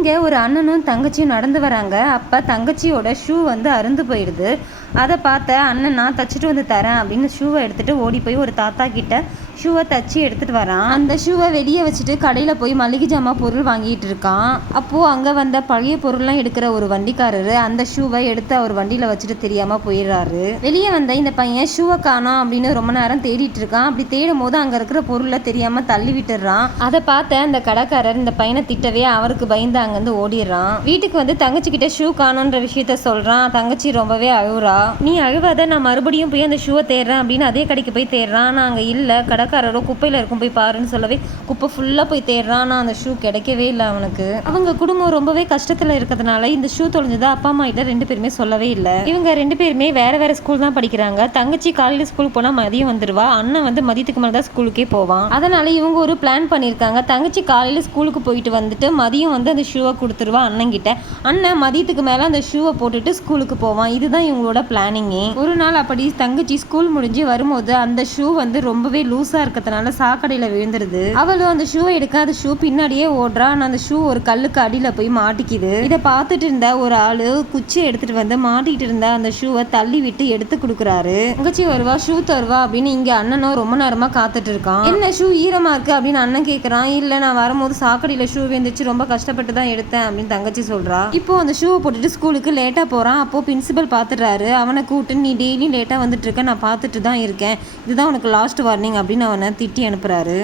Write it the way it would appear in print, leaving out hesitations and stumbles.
இங்கே ஒரு அண்ணனும் தங்கச்சியும் நடந்து வராங்க. அப்போ தங்கச்சியோட ஷூ வந்து அறுந்து போயிடுது. அதை பார்த்த அண்ணன் நான் தச்சுட்டு வந்து தரேன் அப்படின்னு ஷூவை எடுத்துகிட்டு ஓடி போய் ஒரு தாத்தா கிட்ட ஷூவை தச்சு எடுத்துகிட்டு வரான். அந்த ஷூவை வெளியே வச்சுட்டு கடையில் போய் மளிகை ஜாமான் பொருள் வாங்கிட்டு இருக்கான். அப்போது அங்கே வந்த பழைய பொருள்லாம் எடுக்கிற ஒரு வண்டிக்காரரு அந்த ஷூவை எடுத்து அவர் வண்டியில் வச்சுட்டு தெரியாமல் போயிடுறாரு. வெளியே வந்த இந்த பையன் ஷூவை காணோம் அப்படின்னு ரொம்ப நேரம் தேடிட்டு இருக்கான். அப்படி தேடும் போது அங்கே இருக்கிற பொருளை தெரியாமல் தள்ளி விட்டுறான். அதை பார்த்த அந்த கடைக்காரர் இந்த பையனை திட்டவே அவருக்கு பயந்து அங்கேருந்து ஓடிடுறான். வீட்டுக்கு வந்து தங்கச்சி கிட்ட ஷூ காணோன்ற விஷயத்த சொல்கிறான். தங்கச்சி ரொம்பவே அழுவுறா. நீ அழுவாத, நான் மறுபடியும் போய் அந்த ஷூவை தேடுறேன் அப்படின்னு அதே கடைக்கு போய் தேடுறான். நான் அங்கே இல்லை, கடைக்காரரோ குப்பையில் இருக்கும் போய் பாருன்னு சொல்லவே குப்பை ஃபுல்லாக போய் தேடுறான். ஆனால் அந்த ஷூ கிடைக்கவே இல்லை அவனுக்கு. அவங்க குடும்பம் ரொம்பவே கஷ்டத்தில் இருக்கிறதுனால இந்த ஷூ தொலைஞ்சதை அப்பா அம்மா கிட்ட 2 பேருமே சொல்லவே இல்லை. இவங்க 2 பேருமே வேற வேற ஸ்கூல் தான் படிக்கிறாங்க. தங்கச்சி காலையில் ஸ்கூலுக்கு போனால் மதியம் வந்துடுவா. அண்ணன் வந்து மதியத்துக்கு மேலே தான் ஸ்கூலுக்கே போவான். அதனால இவங்க ஒரு பிளான் பண்ணியிருக்காங்க. தங்கச்சி காலையில் ஸ்கூலுக்கு போயிட்டு வந்துட்டு மதியம் வந்து அந்த ஷூவை கொடுத்துருவா அண்ணன் கிட்ட. அண்ணன் மதியத்துக்கு மேலே அந்த ஷூவை போட்டுட்டு ஸ்கூலுக்கு போவான். இதுதான் இவங்களோட பிளானிங்கே. ஒரு நாள் அப்படி தங்கச்சி ஸ்கூல் முடிஞ்சு வரும்போது அந்த ஷூ வந்து ரொம்பவே லூஸா இருக்கிறதுனால சாக்கடையில விழுந்துருது. அவளும் அந்த ஷூவை எடுக்க அந்த ஷூ பின்னாடியே ஓடுறா. அந்த ஷூ ஒரு கல்லுக்கு அடியில போய் மாட்டிக்குது. இதை பார்த்துட்டு இருந்த ஒரு ஆளு குச்சியை எடுத்துட்டு வந்து மாட்டிக்கிட்டு இருந்த அந்த ஷூவை தள்ளி விட்டு எடுத்து கொடுக்குறாரு. தங்கச்சி வருவா, ஷூ தருவா அப்படின்னு இங்க அண்ணனும் ரொம்ப நேரமா காத்துட்டு இருக்கான். என்ன ஷூ ஈரமா இருக்கு அப்படின்னு அண்ணன் கேட்கறான். இல்ல, நான் வரும்போது சாக்கடையில ஷூ விழுந்துச்சு, ரொம்ப கஷ்டப்பட்டு தான் எடுத்தேன் அப்படின்னு தங்கச்சி சொல்றா. இப்போ அந்த ஷூவை போட்டுட்டு ஸ்கூலுக்கு லேட்டா போறான். அப்போ பிரின்சிபல் பாத்துறாரு. அவனை கூப்பிட்டு நீ டெய்லி லேட்டா வந்துட்டு இருக்க, நான் பார்த்துட்டு தான் இருக்கேன், இதுதான் உனக்கு லாஸ்ட் வார்னிங் அப்படின்னு அவனை திட்டி அனுப்புறாரு.